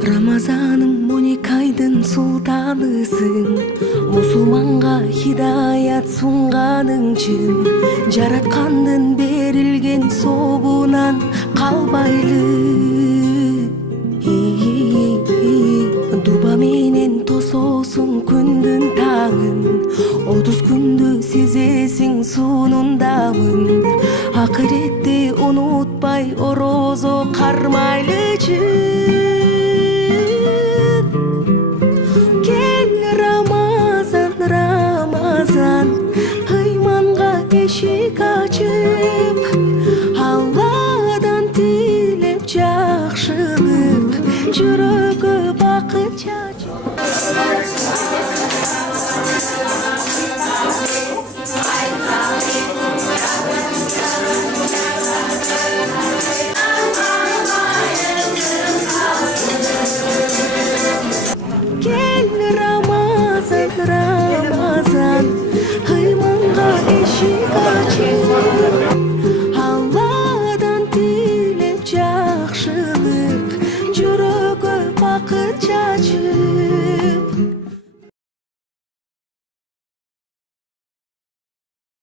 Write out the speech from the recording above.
Рамазаның 12 айдың султанысың, мұсылманға хидаят сұнғаның чын, жаратқандың берілген собынан қалбайлы. Дуба менен тососың күндүн таңын, 30 күндү сезесің суунун дамын, акыретте унутпай орозо кармайлы чын. Рамазан, ыйманга эшик ачып, Алладан тилеп жакшылык, жүрөгкө бакыт чачып.